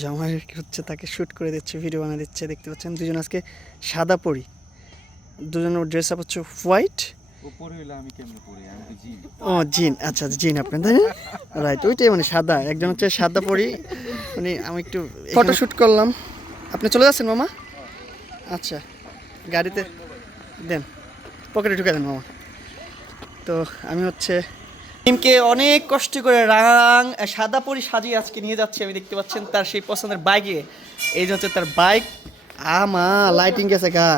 জামাই হচ্ছে তাকে শ্যুট করে দিচ্ছে ভিডিও বানিয়ে দিচ্ছে দেখতে পাচ্ছেন? দুজন আজকে সাদা পরি। দুজনের ড্রেস আপ হচ্ছে হোয়াইট ও জিন। আচ্ছা জিন আপনার তাই না? রাইট ওইটাই মানে সাদা। একজন হচ্ছে সাদা পরি। মানে আমি একটু ফটো শ্যুট করলাম। আপনি চলে যাচ্ছেন মামা? আচ্ছা গাড়িতে দেন পকেটে ঢুকে দেন মামা। তো আমি হচ্ছে টিমকে অনেক কষ্ট করে রাং সাদা পরি সাজিয়ে আজকে নিয়ে যাচ্ছি, আমি দেখতে পাচ্ছেন তার সেই পছন্দের বাইকে এই যে হচ্ছে তার বাইক আমা লাইটিং গেছে গা।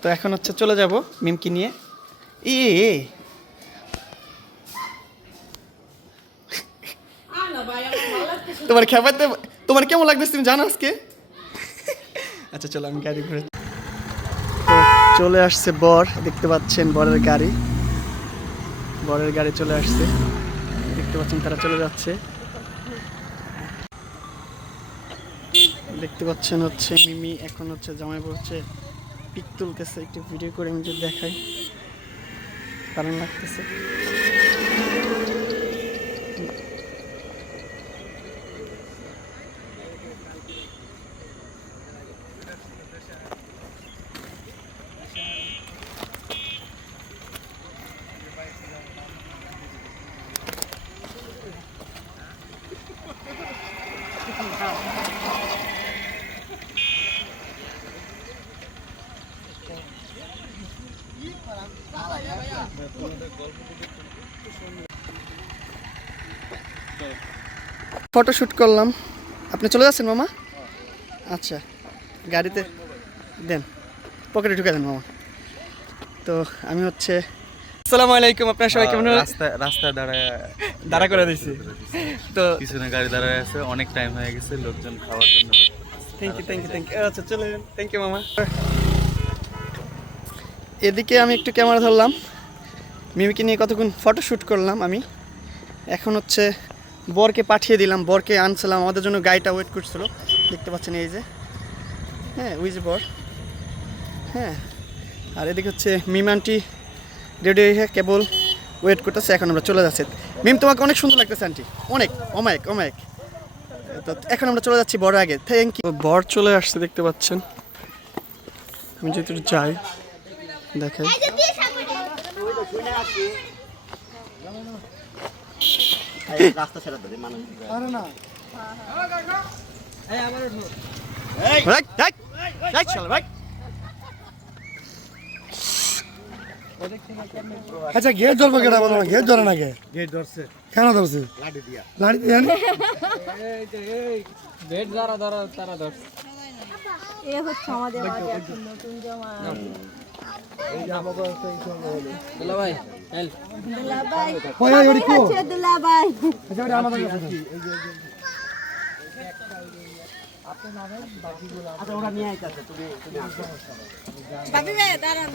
তো এখন হচ্ছে চলে যাব মিমকি নিয়ে। ই তোমার খেপাতে, তোমার কেমন লাগতেছে তুমি জানো আজকে? আচ্ছা চলো আমি গাড়ি ঘুরে চলে আসছে বর, দেখতে পাচ্ছেন বরের গাড়ি। বরের গাড়ি চলে আসছে। দেখতে পাচ্ছেন তারা চলে যাচ্ছে। দেখতে পাচ্ছেন হচ্ছে মিমি এখন হচ্ছে জামাই পড়ছে পিক তুলতেছে, একটু ভিডিও করে আমি যদি দেখাই। কারণ লাগতেছে। ফটো শ্যুট করলাম। আপনি চলে যাচ্ছেন মামা? আচ্ছা গাড়িতে দেন পকেটে ঢুকে দেন মামা। তো আমি হচ্ছে আসসালামু আলাইকুম আপনার সবাই কেমন রাস্তা রাস্তা দাঁড়ায় দাঁড়া করে দিয়েছি। তো পিছনে গাড়ি দাঁড়ায় আছে অনেক টাইম হয়ে গেছে লোকজন খাওয়ার জন্য thank you thank you thank you আচ্ছা চলে থ্যাংক ইউ মামা। এদিকে আমি একটু ক্যামেরা ধরলাম। মিমিকে নিয়ে কতক্ষণ ফটো শ্যুট করলাম আমি। এখন হচ্ছে বরকে পাঠিয়ে দিলাম, বরকে আনছিলাম, আমাদের জন্য গাড়িটা ওয়েট করছিল। দেখতে পাচ্ছেন এই যে। হ্যাঁ যে বর। হ্যাঁ আর এদিকে হচ্ছে মিমানটি রেডি হয়ে কেবল ওয়েট করতেছে, এখন আমরা চলে যাচ্ছি। মিম, তোমাকে অনেক সুন্দর লাগতেছে আন্টি অনেক, অমায়ক অমায়ক। তো এখন আমরা চলে যাচ্ছি বড় আগে। থ্যাংক ইউ বর চলে আসছে, দেখতে পাচ্ছেন। আমি যেহেতু যাই, দেখাই। রাস্তা ছেড়ে দেবে। মানুষ রাইট রাইট রাইট চল রাইট আচ্ছা গেট ধরবো কেটা বলো গেট ধরে না কে? গেট ধরছে। কেন ধরছে? লাঠি দিয়া। লাড়ি দিয়ে আমাদের বাড়ি এখন নতুন জামা আচ্ছা আচ্ছা আমাদের। আচ্ছা বাপি ভাই দাঁড়ান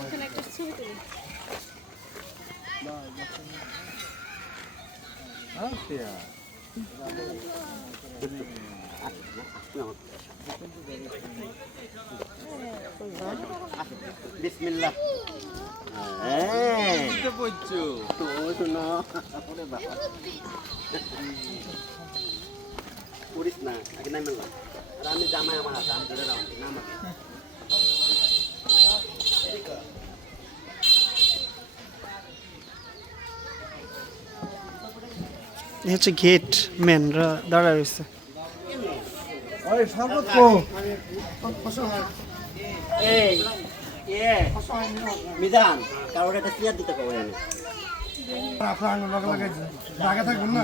বিসমিল্লাহ। এই তো বলছো তো শোনো ওরে বাবা করিস না আগে নাই মেলা আর আমি জামাই আমার হাতে আমি ধরে রাখি না আমাকে হচ্ছে গেট ম্যানরা দাঁড়া রয়েছে। ওই শরবত কো। এই এ মিজান কারোর একটা চেয়ার দিতে কবে আমি। আপনার আঙুল লগে জায়গা থাকবেন না?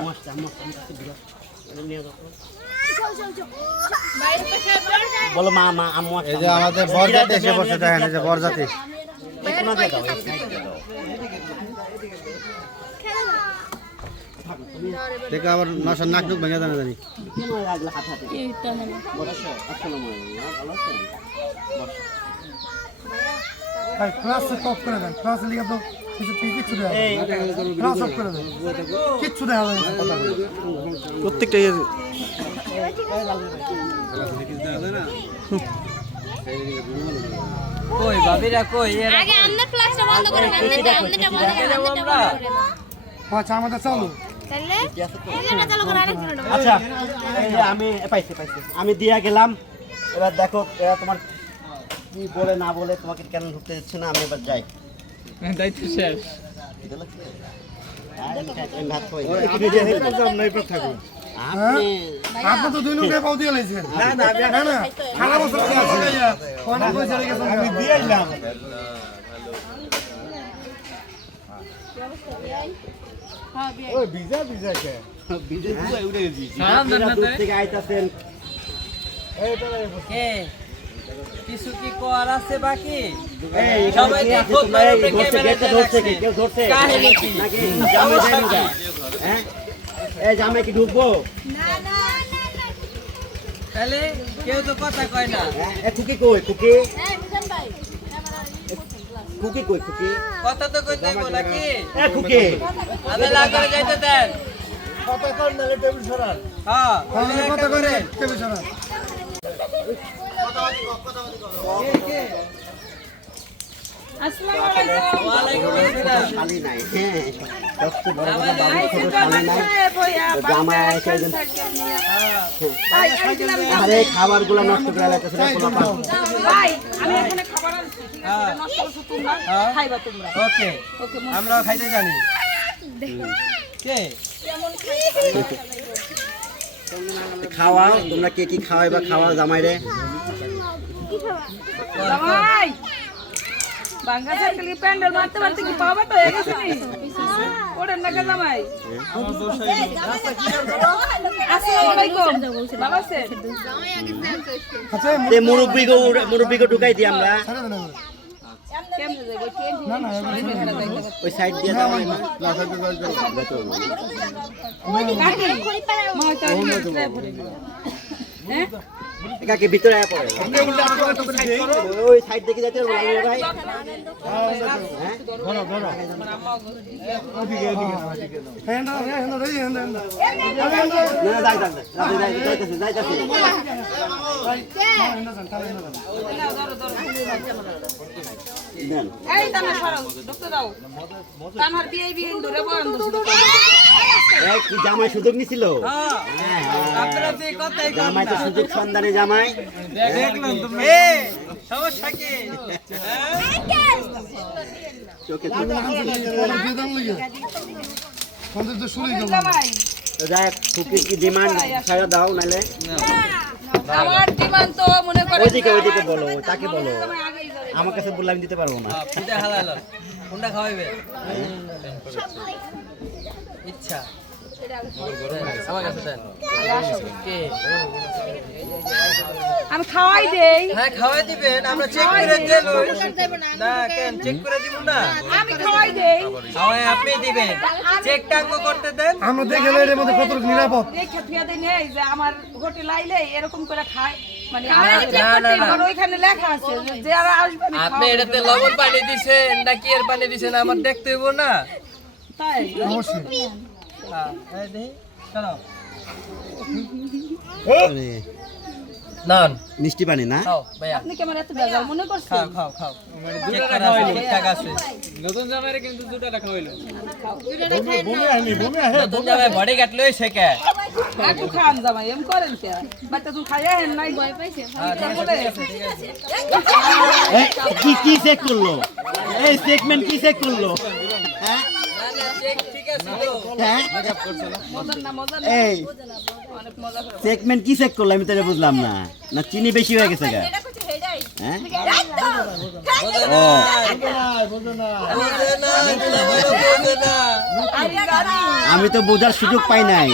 বলো মা মা আম্মু এই যে আমাদের বরজাতি এসে বসে দেখেন এই যে বরজাতি। দেখো আবার নশো নাক ঢুক ভেঙে জানা জানি। ভাই ক্লাস অফ করে দেন। ক্লাস লিখে তো কিছু কিচ্ছু দেওয়া ক্লাস অফ করে দেন। কিচ্ছু দেওয়া হবে না। কথা বলে। প্রত্যেকটা আগে আমরা ফ্ল্যাশটা বন্ধ করেন আমনেটা আমনেটা বন্ধ করেন আমনেটা বন্ধ করেন আচ্ছা আমাদের চলো। আচ্ছা আমি এ, পাইছি পাইছি। আমি দিয়া গেলাম। এবার দেখো এরা তোমার কি বলে না বলে তোমাকে কেন ঢুকতে দিচ্ছে না? আমি এবার যাই। দায়িত্ব শেষ। আমি। আপনি আপনি তো দুই নৌকায় পাও দিয়ে লাইছেন না না না না সারা বছর কি আছে কোন হ্যাঁ। সালাম না কিছু কি কর আছে বাকি সবাই দেখো, আছে? তোমরা এই তোমরা ধরছে, ক্যামেরা ধরছে কি? কেউ ধরছে? কাহিনী কি? নাকি জামাই যায়নি গা? হ্যাঁ? এই কি ঢুকবো তাহলে কেউ তো কথা কয় না হ্যাঁ? এ খুকি কই খুকি হ্যাঁ, মিজান ভাই, ক্যামেরা খুকি কই খুকি? কথা তো কই দেব নাকি এ খুকি। আমি করে যাইতে দেন। কথা করে আসসালাম শালি নাই হ্যাঁ। কথা শালি নাই তো জামাই এসে একজন আরে খাবারগুলো নষ্ট করে লাগতেছে আমরা খাইতে জানি কে খাওয়াও তোমরা কে কি খাওয়াইবা খাওয়াও জামাই রে জামাই। বাঙ্গা সাইকেল কি প্যান্ডেল মারতে মারতে কি তো হয়ে গেছে নি ওড়েন না আচ্ছা মুরব্বি গো মুরব্বি গো ঢুকাই দিই আমরা ওই সাইড দিয়ে যাওয়াই না হ্যাঁ কাকে ভিতরে পড়ে। ওই সাইড পারব না, ভাই। দেন এই তানা সরো ঢুকতে দাও। তানার বিয়ে বিয়ে ধরে বন্ধ কি জামাই সুযোগ নিছিল? হ্যাঁ হ্যাঁ, জামাই তো সুযোগ সন্ধানে জামাই। কি? হ্যাঁ? চোখে যাই ডিমান্ড? ছাড়া দাও নালে। আমার ডিমান্ড তো মনে করে ওইদিকে ওইদিকে বলো তাকে বলো। আমার কাছে বললে আমি দিতে পারব না। কোনটা খাওয়াইবে? ইচ্ছা। আমি খাওয়াই দেই। হ্যাঁ খাওয়াই দিবেন আমরা চেক করে দেব। না কেন? চেক করে দিব না? আমি খাওয়াই দেই। খাওয়াই আপনি দিবেন। চেক টাঙ্গ করতে দেন। আমরা দেখে এর মধ্যে কত নিরাপদ। দেখে ফিয়া দেই নেই যে আমার হোটেল আইলে এরকম করে খায়। মানে আপনি এটাতে লবণ পানি দিছেন না কি এর পানি দিছেন? আমার দেখতে হইব না। তাই? অবশ্যই। নান। মিষ্টি পানি না? খাও ভাইয়া। আপনি কি এত বেজার মনে করছেন? খাও খাও খাও। চেক করা আছে ঠিকঠাক আছে। নতুন জামাইরে কিন্তু দুটাটা খাওয়াইলো। নতুন জামাই বডি গার্ড লই শেখে। একটু খান জামাই এম করেন কে? বাচ্চা তুমি খাইয়া হেন নাই। ভয় পাইছে এই, কি কি চেক করল? এই চেকমেন্ট কি চেক করল? হ্যাঁ? চেক হ্যাঁ? এই চেকমেন্ট কি চেক আমি তো বুঝলাম না। না চিনি বেশি হয়ে গেছে গা। হ্যাঁ? আমি তো বোঝার সুযোগ পাই নাই।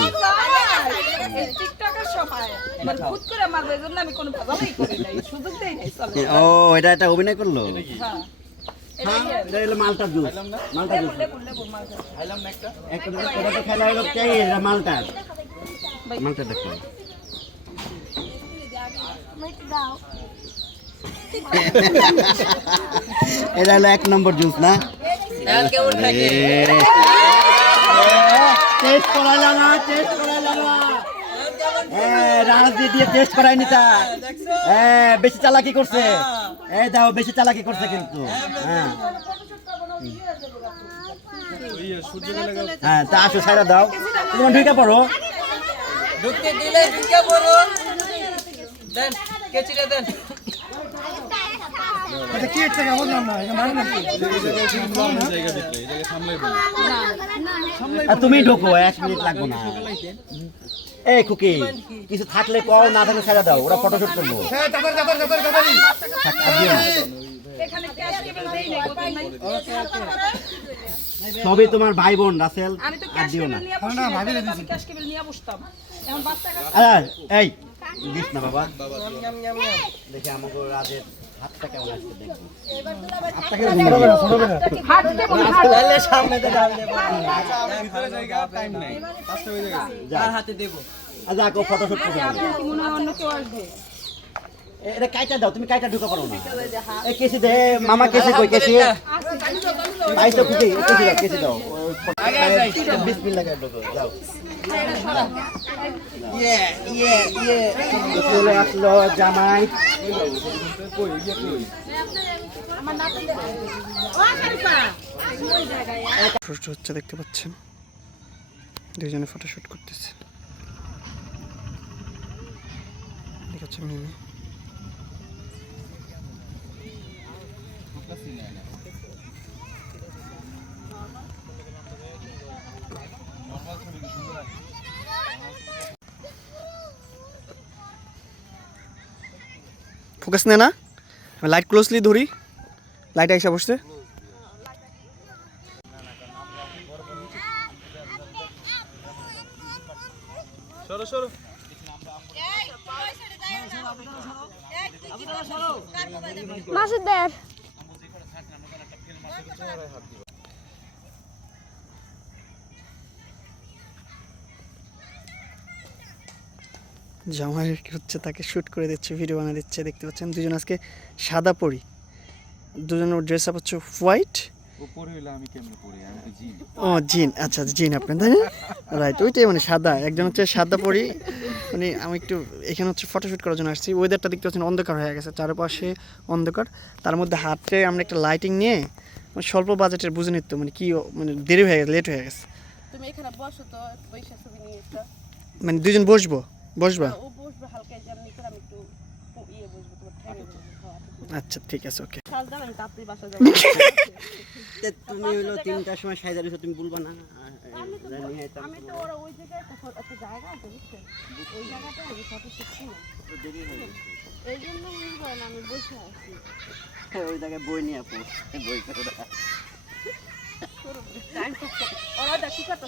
ও এটা একটা অভিনয় করল? হ্যাঁ। মালটা জুস। মালটা জুস। লেবুন লেবুন মারবে একটা। এটা তো খেলা হলো চাই এটা মালটা। মালটা দেখো। এটা হলো এক নম্বর জুস না? কেমন থাকে? না টেস্ট করাইলাম হ্যাঁ রাজনীতি দিয়ে টেস্ট করায়নি তা। হ্যাঁ বেশি চালাকি করছে। এই দাও বেশি চালাকি করছে কিন্তু। হ্যাঁ হ্যাঁ। তা আসো সাইরা দাও। তোমার ঢুকে পড়ো। ঢুকতে দিলে ঢুকে পড়ো। দেন কেচিটা দেন। এটা কি হচ্ছে? কেমন বুঝলাম না এটা মানে নাকি আর তুমি ঢোকো এক মিনিট লাগবে না। এই খুকি কিছু থাকলে কও না থাকলে সাইরা দাও ওরা ফটোশুট করব হ্যাঁ সবই তোমার ভাই বোন রাসেল আর ক্যাশ দিও না। আরে, এই দিস না বাবা। দেখি আমাকে রাজের হাতটা কেমন আসছে হাতে দেবো আচ্ছা ফটোশুট করবে না। আপনার কি মনে হয় অন্য কেউ আসবে এ- এটা কাইটা দাও তুমি কাইটা ঢুকে পারো না। এই কেসি দে মামা কেসি কই কেসি? তো খুঁজে কেসি দাও কেসি দাও। বিসমিল্লাহ করে ঢুকো যাও। চলে আসলো জামাই ফটো হচ্ছে দেখতে পাচ্ছেন দুইজনে ফটোশুট করতেছে। ঠিক আছে মিমি। ফোকাস নে না। লাইট ক্লোজলি ধরি। লাইট আইসা বসছে। মাসুদের জামাই হচ্ছে তাকে শ্যুট করে দিচ্ছে ভিডিও বানিয়ে দিচ্ছে দেখতে পাচ্ছেন? দুজন আজকে সাদা পরি। দুজনের ড্রেস আপ হচ্ছে হোয়াইট ও জিন। আচ্ছা জিন আপনার তাই না? রাইট ওইটাই মানে সাদা। একজন হচ্ছে সাদা পরি। মানে আমি একটু এখানে হচ্ছে ফটোশ্যুট করার জন্য আসছি। ওয়েদারটা দেখতে পাচ্ছেন অন্ধকার হয়ে গেছে চারপাশে অন্ধকার। তার মধ্যে হাতে আমরা একটা লাইটিং নিয়ে মানে স্বল্প বাজেটের বুঝে নিত মানে কি ও- মানে দেরি হয়ে গেছে লেট হয়ে গেছে। তুমি এখানে বসো তো পয়সা ছবি নিয়ে মানে দুজন বসবো? বসবা? ইয়ে আচ্ছা ঠিক আছে ওকে। তুমি হলো তিনটার সময় তুমি বলবা না আমি তো ওরা ওই জায়গায় একটা জায়গা আছে বুঝছেন ওই জায়গাটা আমি ফটো শিখছি না। এই জন্য মনে হয় আমি বসে আছি। ওই জায়গায় বই নিয়ে পড় বই করে ওরা দেখ কি একটা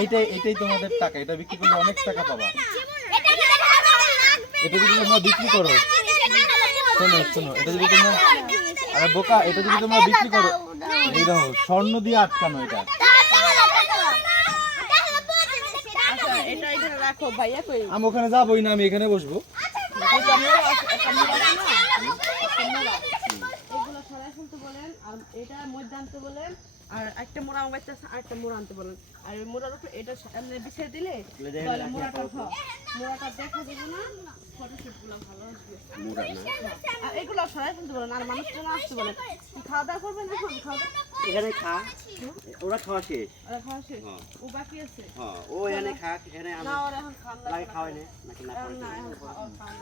এইটাই এটাই তোমাদের টাকা। এটা বিক্রি করলে অনেক টাকা পাবা। এটা যদি তোমরা বিক্রি করো শোনো শোনো এটা যদি তোমরা আরে বোকা এটা যদি তোমরা বিক্রি করো এই দেখো স্বর্ণ দিয়ে আটকানো এটা এটা রাখো আমি ওখানে যাবোই না আমি এখানে বসবো এগুলো সরাই ফেলতে বলেন আর এটা মধ্যান্ত বলেন আর একটা মোড়া আমার বাচ্চা আছে, আর একটা মোড়া আনতে বলেন। আর মোড়ার উপরে এটা এমনি বিছিয়ে দিলে তাহলে মোড়াটা মোড়াটা দেখা যাবে না ফটোশুট ভালো আসবে। আর এগুলো সরাই ফেলতে বলেন আর আসতে বলেন খাওয়া দাওয়া করবেন এখন? খাওয়া দাওয়া এখানে খা। ওরা খাওয়া শেষ। আর খাওয়া শেষ? ও বাকি আছে? হ্যাঁ ও এখানে খাক এখানে না ওরা এখন খান লাগে খাওয়াই না। নাকি না এখন না এখন খাওয়া খাওয়া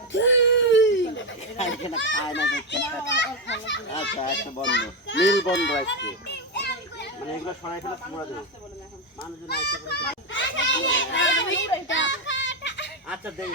এখানে খায় না। আচ্ছা আচ্ছা বন্ধ। মিল বন্ধ আজকে। এগুলো সরাই ফেলে পুরা মানুষজন আচ্ছা দেই।